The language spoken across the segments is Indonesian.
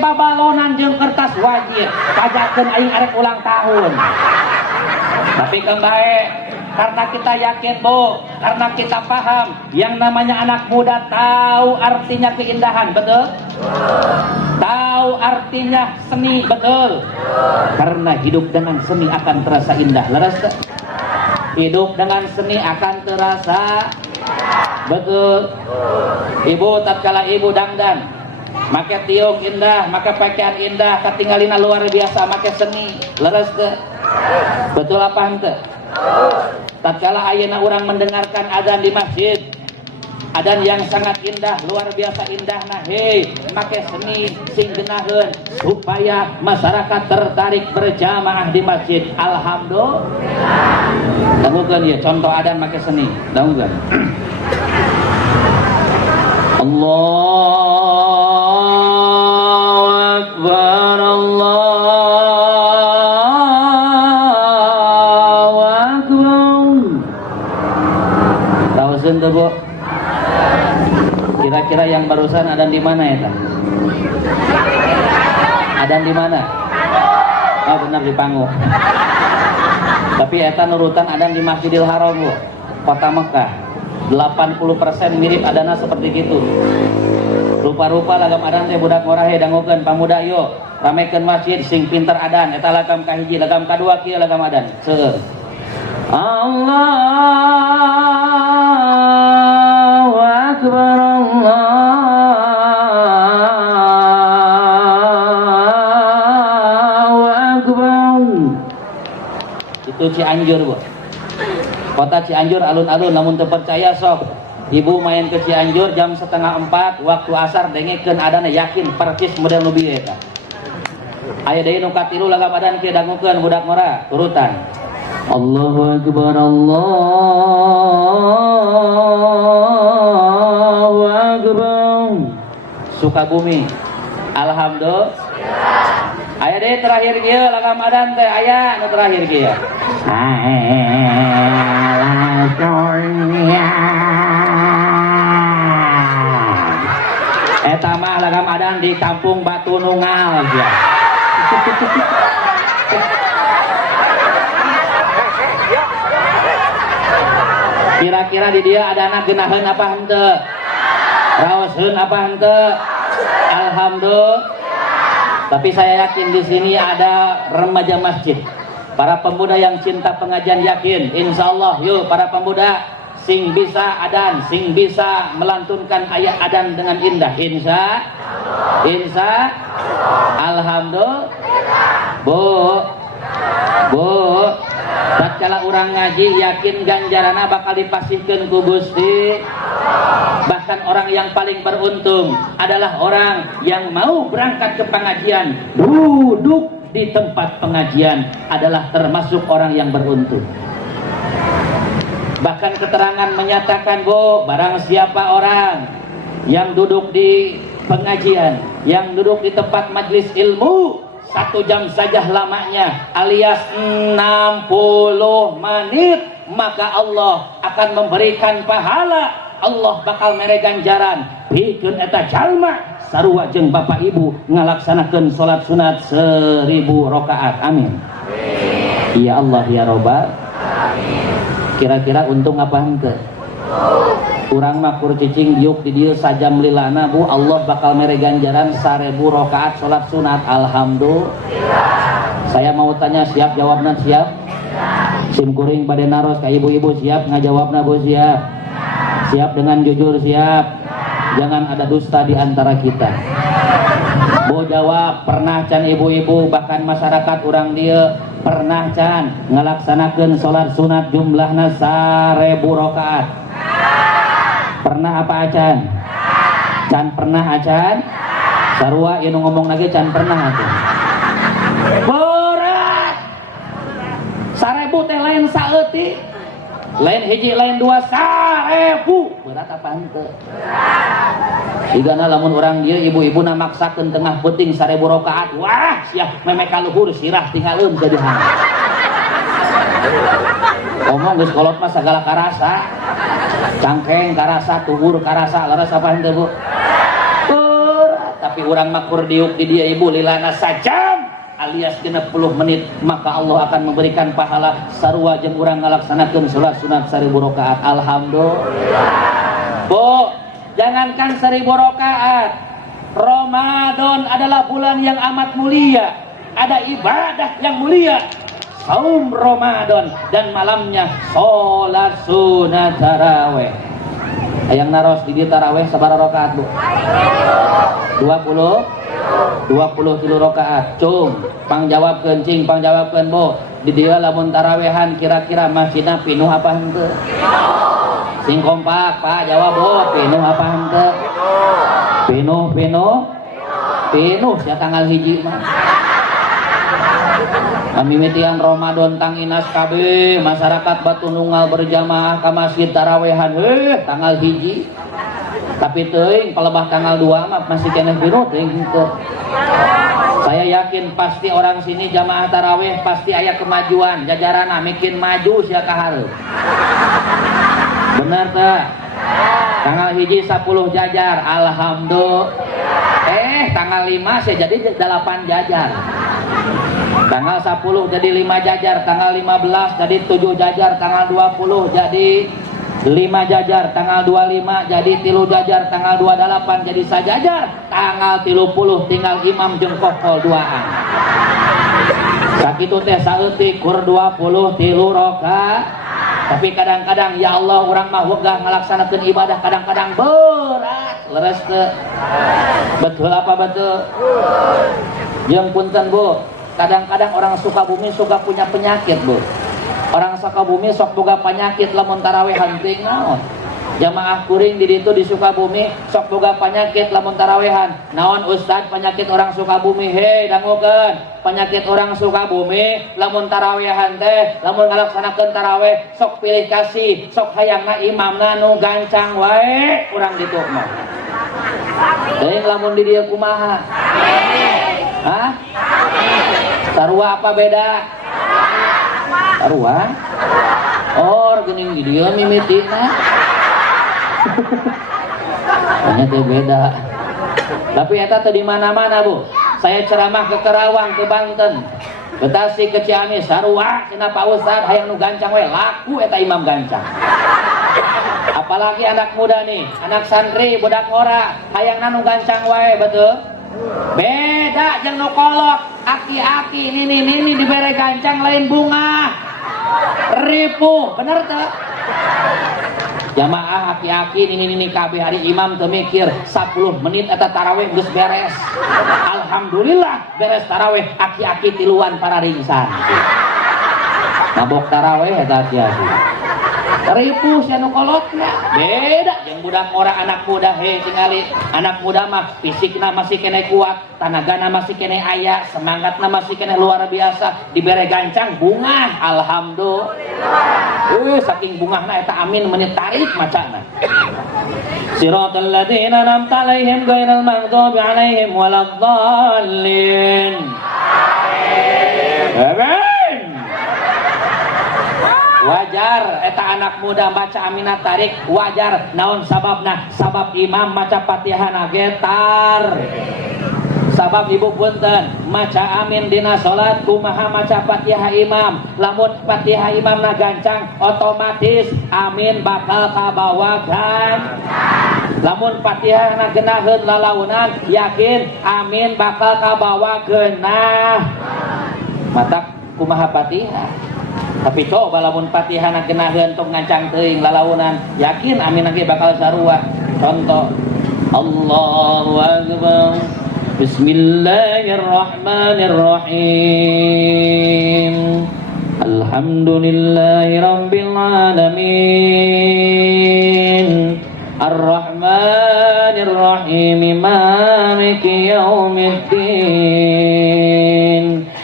babalonan jeung kertas wajib pajakeun aing arek ulang tahun. Tapi kembali karena kita yakin Bu, karena kita paham yang namanya anak muda tahu artinya keindahan, betul? Tahu artinya seni, betul? Karena hidup dengan seni akan terasa indah. Leres tak? Hidup dengan seni akan terasa, betul? Ibu tatkala ibu dangdan make tiung indah, make pakaian indah, katinggalina luar biasa, make seni. Leres tak? Betul apa henteu? Tatkala ayeuna urang mendengarkan adzan di masjid, adzan yang sangat indah, luar biasa indahna, hei make seni sing geunaheun supaya masyarakat tertarik berjamaah di masjid. Alhamdulillah. Dangukeun ieu contoh adzan make seni. Dangukeun. Allahu Akbar, Allahu Akbar. Tahu sentuh Bu? Kira-kira yang barusan adzan di mana ya Tah? Adzan di mana? Oh benar di Panggung. Tapi eta nurutan adzan di Masjidil Haram Bu, Kota Mekah. 80% mirip adana seperti gitu. Rupa-rupa lagam adan teh budak morahe dangukeun pamuda yo ramekeun masjid sing pinter adan eta lagam kahiji, lagam kadua kieu lagam adan. Seueur. Allahu Akbar, Allahu Akbar. Itu Cianjur Bu. Kota Cianjur alun-alun, namun terpercaya sok ibu main ke Cianjur jam 3:30 waktu asar dengekeun adana yakin percis model nu bieu eta. Aya deui nu katilu lagam adan kieu dangukeun budak mora turutan. Allahu Akbar, Allahu Akbar. Sukabumi. Alhamdulillah. Aya deui terakhir kieu lagam adan teh aya nu terakhir kieu. Eta mah lagam adan di kampung Batu Nunggal ya. Kira-kira di dia adana geunaheun apa henteu? Raosheun apa henteu? Alhamdulillah. Tapi saya yakin di sini ada remaja masjid. Para pemuda yang cinta pengajian yakin, insya Allah yuk para pemuda sing bisa adan, sing bisa melantunkan ayat adan dengan indah. Insya Alhamdulillah. Bu, tatkala urang ngaji yakin ganjarana bakal dipasihkeun ku Gusti. Bahkan orang yang paling beruntung adalah orang yang mau berangkat ke pengajian, duduk di tempat pengajian adalah termasuk orang yang beruntung. Bahkan keterangan menyatakan Bu, barang siapa orang yang duduk di pengajian, yang duduk di tempat majelis ilmu 1 jam saja lamanya alias 60 menit, maka Allah akan memberikan pahala, Allah bakal mere ganjaran pikeun eta jalma sarua jeung bapak ibu ngalaksanakeun salat sunat 1000 rakaat. Amin. Ya Allah ya Robbal. Kira-kira untung apa henteu? Urang mah kur cicing diuk di dieu sajam lilana Bu, Allah bakal mere ganjaran 1000 rakaat salat sunat. Alhamdulillah. Saya mau tanya, siap jawabna? Siap? Sim kuring pada naros ka ibu-ibu, siap ngajawabna Bu? Siap? Siap dengan jujur? Siap? Jangan ada dusta di antara kita. Bu jawab, pernah can ibu-ibu bahkan masyarakat urang dieu pernah can ngalaksanakeun salat sunat jumlahna 1000 rakaat? Pernah apa acan? Can pernah acan? Sarua ieu ngomong lagi can pernah acan. Berat. 1000 teh lain saeutik. Lain hiji lain dua 1000. Berat apa henteu? Digana lamun urang dieu ibu-ibu na maksakeun tengah peuting 1000 rakaat. Wah, sia meme kaluhur sirah tinggalin jadi hang. Ngomong geus kolot mah sagala karasa. Cangkeng karasa, tuhur karasa, leres apa henteu Bu? Tapi urang makur diuk di dia ibu lilana sajam alias 60 menit, maka Allah akan memberikan pahala sarua jeung urang ngalaksanakeun salat sunat 1000 rakaat. Alhamdulillah. Bu, jangankan 1000 rakaat, Ramadan adalah bulan yang amat mulia, ada ibadah yang mulia, saum Ramadan dan malamnya salat sunat tarawih. Hayang naros di tarawih sabaraha rakaat, Bu? 23 rakaat. Cung, pangjawabkeun cing, pangjawabkeun, Bu. Di dieu lamun tarawehan kira-kira masjidna pinuh apa henteu? Sing kompak, Pak, jawab, Bu. Pinuh apa henteu? Pinuh sia tanggal 1 mah. Mamimitian Ramadan tang inas kabeh masyarakat Batu Nunggal berjamaah ka masjid tarawehan tanggal 1. Tapi teuing palebah tanggal 2 mah masih keneh pinuh teuing henteu. Saya yakin pasti orang sini jamaah tarawih pasti aya kemajuan, jajaranna bikin maju sia ka hareup. Bener teh? Tanggal 1 10 jajar, alhamdulillah. Tanggal 5 saya jadi 8 jajar. Tanggal 10 jadi 5 jajar, tanggal 15 jadi 7 jajar, tanggal 20 jadi 5 jajar, tanggal 25 jadi 3 jajar, tanggal 28 jadi sajajar, tanggal 30 tinggal imam jeung kokol duaan. Sakitu teh saeutik kur 23 rakaat. Tapi kadang-kadang ya Allah urang mah wegah ngalaksanakeun ibadah kadang-kadang berat, leres teu. Betul apa betul? Jeung punten, Bu. Kadang-kadang orang Sukabumi suka punya penyakit, Bu. Orang Sukabumi sok boga penyakit lamun tarawehan teuing naon. Jamaah kuring di ditu di Sukabumi sok boga penyakit lamun tarawehan. Naon Ustaz penyakit orang Sukabumi? Hei dangukeun. Penyakit orang Sukabumi lamun tarawehan teh, lamun ngalaksanakeun taraweh sok pilih kasih, sok hayangna imamna nu gancang wae urang ditu mah. Teuing lamun di dieu kumaha? Hah? Sarua apa beda? Sarua? Oh, geuning di dieu mimitina. Hanya teh beda. Tapi eta teh di mana-mana, Bu. Saya ceramah ke Kerawang, ke Banten, ke Tasik, ke Ciamis, sarua cenah Pak Ustad hayang nu gancang we, laku eta imam gancang. Apalagi anak muda nih, anak santri, budak ora, hayangna nu gancang wae, betul? Beda jeung nu kolot, aki-aki nini dibere gancang lain bunga. Ripuh, bener teh? Jamaah aki-aki nini kabeh hari imam teu mikir 10 menit eta tarawih geus beres. Alhamdulillah beres tarawih aki-aki tiluan para ringsan. Mabok tarawih eta aki-aki. Ripuh sia nu kolotna. Beda jeung budak ora anak muda tingali. Anak muda mah fisikna masih kene kuat, tanagana masih kene aya, semangatna masih kene luar biasa, dibere gancang bunga. Alhamdulillah. Saking bungahna eta amin menit tarik macana. Siratal ladzina an'amta 'alaihim ghairil maghdubi 'alaihim waladdallin. Amin. Wajar eta anak muda baca aminat tarik, wajar. Naon sababna? Sabab imam maca Fatihah getar. Sabab ibu punten maca amin dina salat kumaha maca Fatihah imam. Lamun Fatihah imam na gancang, otomatis amin bakal kabawa gancang. Lamun Fatihah na geunaheun lalaunan, yakin amin bakal kabawa geunah. Matak kumaha Fatihah. Tapi coba lamun Fatihah na geunaheun tong ngancang teuing lalaunan, yakin amin lagi bakal sarua. Contoh Allahu akbar. Bismillahirrahmanirrahim. Alhamdulillahi rabbil alamin. Ar-Rahmanir-Rahim. Maliki yaumiddin.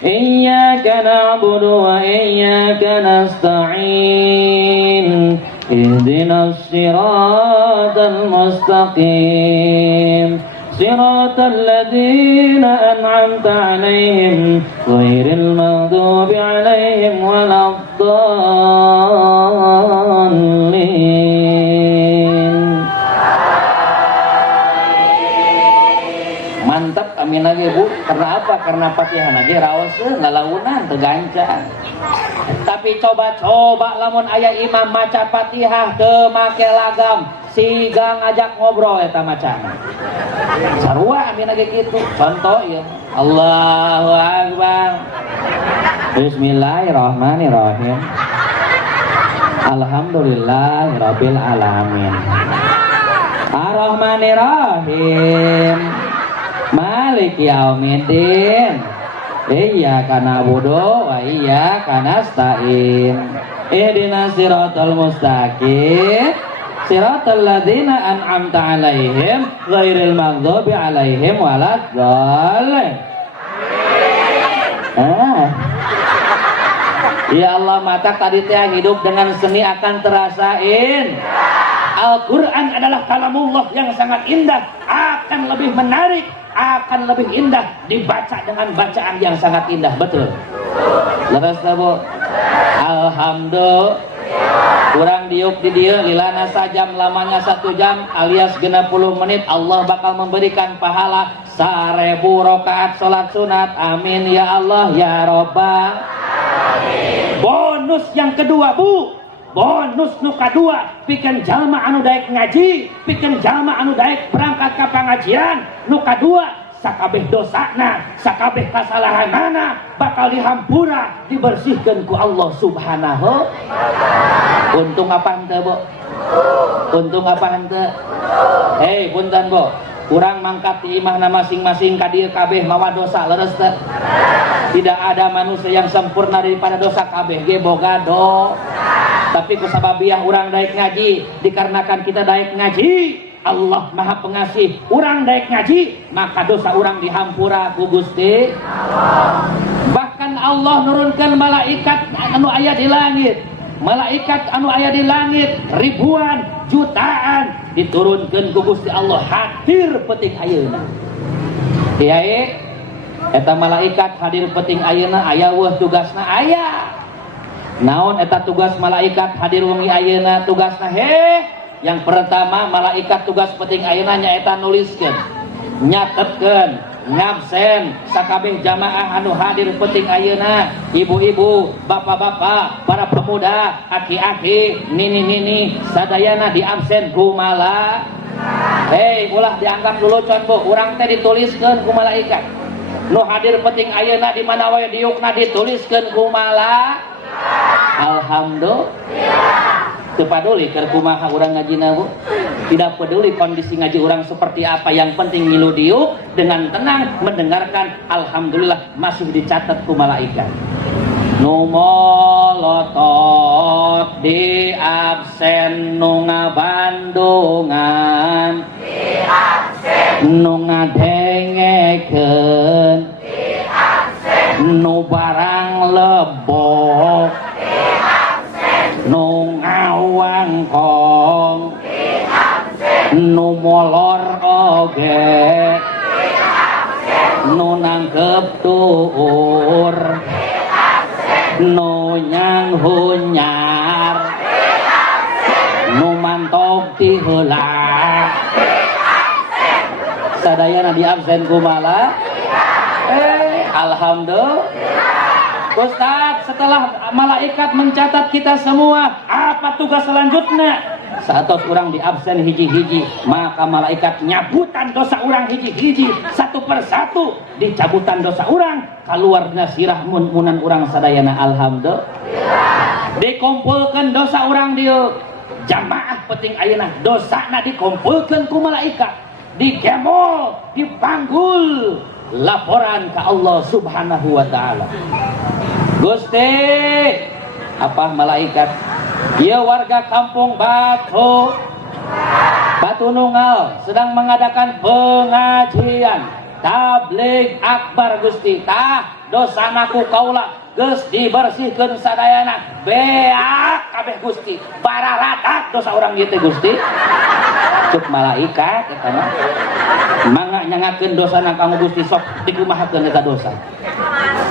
Iyyaka na'budu wa iyyaka nasta'in. Ihdinas siratal mustaqim. Siratal ladzina an'amta 'alaihim ghairil maghdubi 'alaihim waladdallin. ge Bu. Karena apa? Karena Fatihah ge raos ngalaunan teu gancan. Tapi coba lamun aya imam maca Fatihah teu make lagam, siga ngajak ngobrol eta macan. Sarua amina ge kitu. Contoh ieu. Allahu Akbar. Bismillahirrahmanirrahim. Alhamdulillahirabbil alamin. Ar-Rahmanirrahim. Maliki yaumiddin. Iyyaka na'budu wa iyyaka nasta'in. Ihdinas siratal mustaqim. Siratal ladzina an'amta 'alaihim ghairil maghdubi 'alaihim waladdallin. Ya Allah, mata tadi teh hidup dengan seni akan terasain. Al-Quran adalah kalamullah yang sangat indah, akan lebih menarik, akan lebih indah dibaca dengan bacaan yang sangat indah. Betul? Leres Bu? Alhamdulillah. Kurang diuk di dia lilana sajam, lamanya 1 jam alias 60 menit. Allah bakal memberikan pahala 1000 rakaat salat sunat. Amin ya Allah ya Rabbal. Bonus yang kedua Bu, bonus nu kadua, pikeun jalma anu daek ngaji, pikeun jalma anu daek berangkat ka pangajian. Nu kadua, sakabeh dosana, sakabeh kasalahanana bakal dihampura, dibersihkeun ku Allah Subhanahu. Untung apa henteu Bu? Untung apa henteu? Hei punten Bu, urang mangkat di imahna masing-masing ka dieu kabeh mawa dosa leres teu? Tidak ada manusia yang sempurna daripada dosa, kabeh ge boga do. Tapi kusababiah urang daek ngaji, dikarenakan kita daek ngaji, Allah Maha Pengasih. Urang daek ngaji, maka dosa urang dihampura ku Gusti Allah. Bahkan Allah nurunkan malaikat anu aya di langit. Malaikat anu aya di langit ribuan, jutaan diturunkeun ku Gusti Allah hadir peuting ayeuna. Kiai, eta malaikat hadir peuting ayeuna aya weuh tugasna aya. Naon eta tugas malaikat hadir wengi ayeuna? Tugasna yang pertama malaikat tugas peuting ayeuna nyaeta nuliskeun, nyatetkeun, ngabsen sakabeh jamaah anu hadir peuting ayeuna, ibu-ibu, bapak-bapak, para pemuda, aki-aki, nini-nini sadayana diabsen kumala. Ulah diangkat dulu con Bu, urang teh dituliskeun ku malaikat. Nu hadir peuting ayeuna di mana wae diukna dituliskeun kumala. Alhamdulillah. Teu paduli keur kumaha urang ngajina Bu. Tidak peduli kondisi ngaji urang seperti apa, yang penting ngilu diuk dengan tenang mendengarkan. Alhamdulillah masih dicatat ku malaikat. Nu molotot di absen, nu ngabandungan di absen, nu ngadengekeun di absen, nu barang lebok di absen, nu ngawangkong di absen, nu molor oge di absen, nu nangkep tuur nu nyang hunyar nu mantog ti heula sadayana di absen kumala. Alhamdulillah. Ustaz, setelah malaikat mencatat kita semua, apa tugas selanjutnya? Satos urang di absen hiji-hiji, maka malaikat nyabutan dosa urang hiji-hiji, satu persatu dicabutan dosa urang, kaluar dina sirah mun-munan urang sadayana. Alhamdulillah. Dikumpulkeun dosa urang dieu. Jamaah peuting ayeuna dosana dikumpulkeun ku malaikat, digemol, dipanggul, laporan ke Allah Subhanahu wa taala. Gusti, apa malaikat? Ieu warga kampung Batu Nunggal sedang mengadakan pengajian tabligh akbar Gusti. Tah dosana ku kaula geus dibersihkeun sadayana. Beak kabeh Gusti. Bararatak dosa urang ieu teh Gusti. Cuk malaikat eta mah. Mangga nyangakeun dosana kamu Gusti, sok dikumahakeun eta dosa.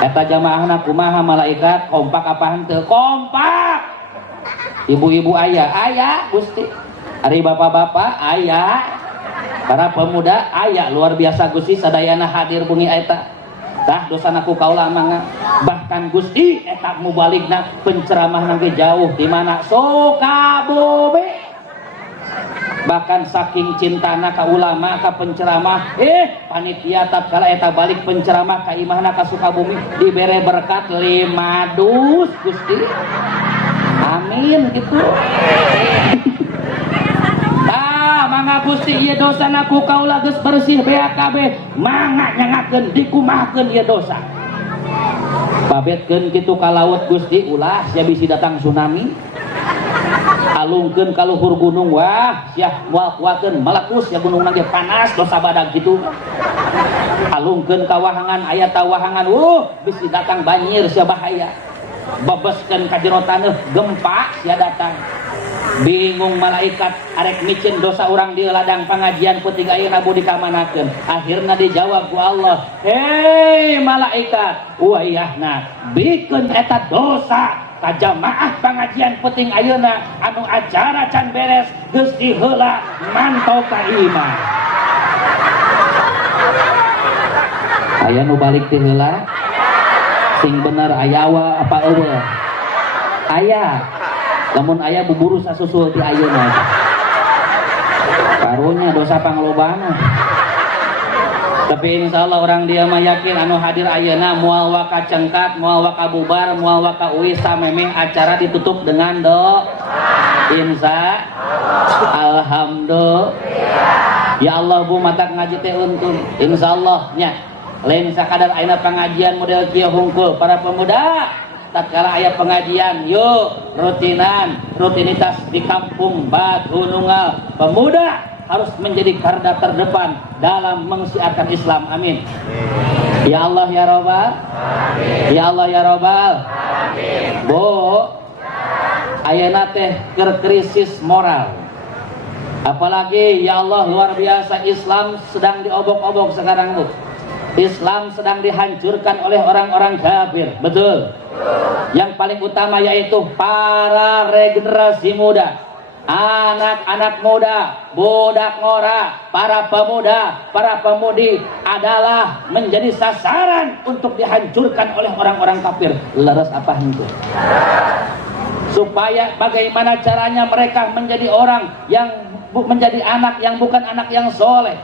Eta jamaahna kumaha malaikat? Kompak apa henteu? Kompak. Ibu-ibu aya Gusti. Ari bapak-bapak aya. Para pemuda aya luar biasa Gusti sadayana hadir bungi eta tah dosana ku kaula mangga bahkan Gusti eta mubaligna penceramah nanti jauh di mana Sukabumi bahkan saking cintana ka ulama ka penceramah panitia tatkala eta balik penceramah ka imahna ka Sukabumi dibere berkat 5 dus Gusti amin gitu mangga Gusti ieu dosana ku kaula geus bersih BAKB mangga nyangakeun dikumahkeun ieu dosa babetkeun kitu ka laut Gusti ulah sia bisi datang tsunami alungkeun ka luhur gunung wah sia moal kuakeun meletus ya gunung ge panas dosa badag kitu alungkeun ka wahangan aya tawahangan bisi datang banjir sia bahaya babeskeun ka jero taneuh gempa sia datang bingung malaikat arek micin dosa orang di ladang pengajian peuting ayeuna budi kamanakeun akhirna dijawab ku Allah hei malaikat wayahna bikeun eta dosa ka jamaah pengajian peuting ayeuna anu acara can beres geus diheula mantau ka iman aya nu balik teh heula sing bener aya apa eueuh aya lamun aya buburu sasusul ti ayeuna karunya dosa panglobana tapi insyaallah orang dia mah yakin anu hadir ayeuna moal waka cengkat moal waka bubar moal waka uis samemeh acara ditutup dengan insya alhamdulillah ya Allah bu matak ngaji teh untung insyaallah nya lain sakadar ayeuna pengajian model kieu hungkul para pemuda tatkala aya pengajian yuk rutinitas di kampung Batu Nunggal pemuda harus menjadi garda terdepan dalam mensiarkan Islam amin ya Allah ya Rabbal ya Allah ya Rabbal bu ayeuna teh keur krisis moral apalagi ya Allah luar biasa Islam sedang diobok-obok sekarang bu Islam sedang dihancurkan oleh orang-orang kafir betul yang paling utama yaitu para regenerasi muda anak-anak muda budak ngora para pemuda para pemudi adalah menjadi sasaran untuk dihancurkan oleh orang-orang kafir leres apa itu supaya bagaimana caranya mereka menjadi orang yang menjadi anak yang bukan anak yang soleh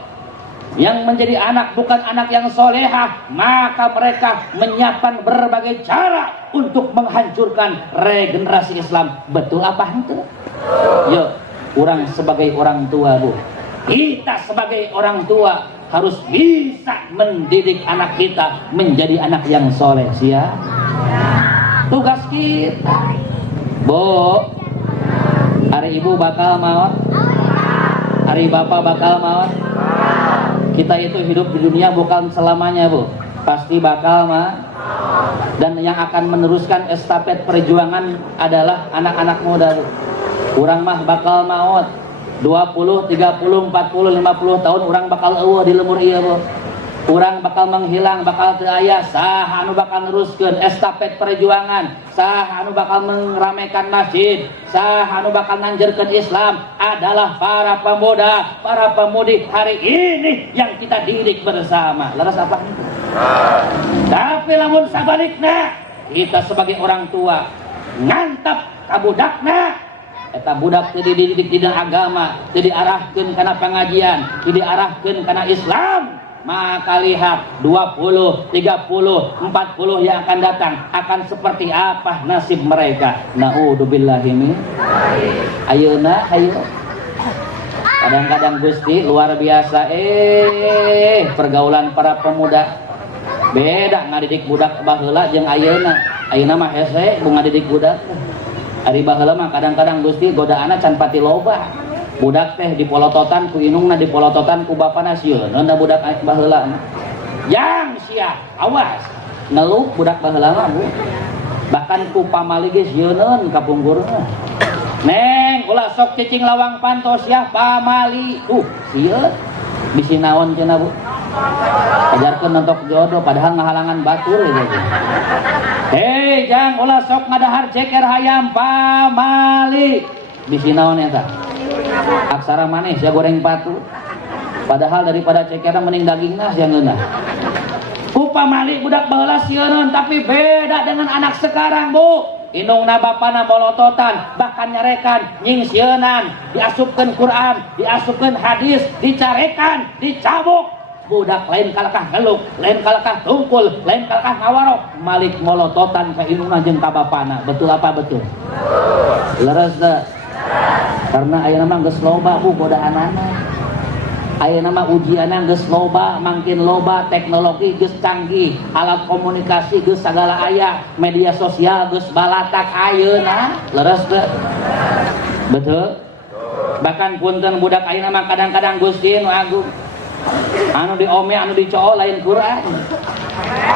yang menjadi anak bukan anak yang solehah maka mereka menyiapkan berbagai cara untuk menghancurkan regenerasi Islam betul apa itu yuk orang sebagai orang tua bu kita sebagai orang tua harus bisa mendidik anak kita menjadi anak yang soleh sia tugas kita bu hari ibu bakal maut hari bapak bakal maut kita itu hidup di dunia bukan selamanya bu pasti bakal mah dan yang akan meneruskan estafet perjuangan adalah anak-anak muda bu urang mah bakal maut 20, 30, 40, 50 tahun urang bakal eueuh di lemur ieu bu urang bakal menghilang bakal teu aya saha anu bakal neruskeun estafet perjuangan saha anu bakal mengramaikan masjid saha anu bakal nanjerkeun Islam adalah para pemuda para pemudi hari ini yang kita didik bersama leres apa itu tapi lamun sabalikna kita sebagai orang tua ngantap ka budakna eta budak teu dididik dina agama teu diarahkeun kana pengajian teu diarahkeun kana Islam maka lihat 20, 30, 40 yang akan datang akan seperti apa nasib mereka naudzubillahi min ayeuna ayo kadang-kadang Gusti luar biasa pergaulan para pemuda beda ngadidik budak baheula jeung ayeuna mah hese bu ngadidik budak ari baheula mah kadang-kadang Gusti godaana can pati loba budak teh dipolototan ku indungna dipolototan ku bapana sieun da budak baheula yang sia awas ngeluh budak baheula mah bu bahkan ku pamali ge sieun ka punggurna neng ulah sok cicing lawang pantos ya pamali sieun bisi naon cenah bu ajarkeun nontok jodoh padahal ngahalangan batur gitu hei jang ulah sok ngadahar ceker hayam pamali bisi naon eta aksara manis ya goreng patu Padahal daripada cekerna mending daging nas yang ngeunah. Upamali budak baheula sieun tapi beda dengan anak sekarang, Bu. Indungna bapana molototan, bahkan nyarekan nying sieunan, diasupkeun Quran, diasupkeun hadis, dicarekan, dicabuk. Budak lain kalakah ngeluk, lain kalakah tungkul, lain kalakah ngawarok, malik molototan ka indungna jeung ka bapana. Betul apa betul? Leres teh. Karena ayeuna mah geus loba Bu godaanana. Ayeuna mah ujianna geus loba, makin loba, teknologi geus canggih, alat komunikasi geus sagala aya, media sosial geus balatak ayeuna. Leres teu? Betul? Bahkan punten budak ayeuna mah kadang-kadang Gusti nu agung. Anu diome, anu dicoo lain Quran.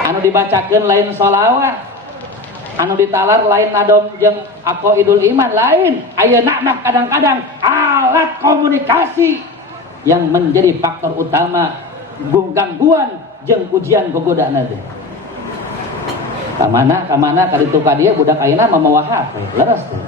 Anu dibacakeun lain sholawat. Anu ditalar lain nadom jeung aqaidul iman lain. Ayeuna mah kadang-kadang alat komunikasi yang menjadi faktor utama gangguan jeung ujian gogodana teh. Kamana kaditu ka dieu budak ayeuna mah mawa HP. Leres teh.